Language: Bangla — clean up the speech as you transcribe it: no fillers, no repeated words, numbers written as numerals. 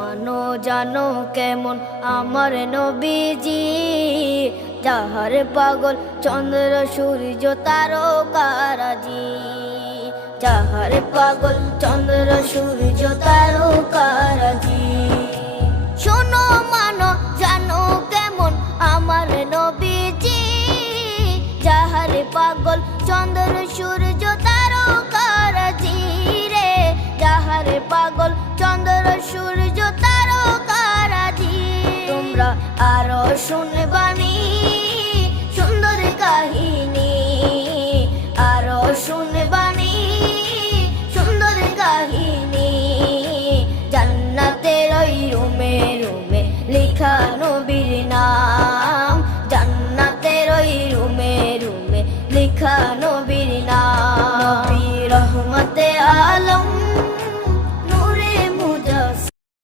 মানো জানো কেমন আমার নবীজি, যাহার পাগল চন্দ্র সূর্য তারকারাজি, যাহার পাগল চন্দ্র সূর্য তারকারাজি। শোনো মানো জানো কেমন আমার নবীজি, যাহার পাগল চন্দ্র সূর্য তারকারাজি রে, যাহার পাগল চন্দ্র সূর্য তারকারাজি। তোমরা আরো শুনে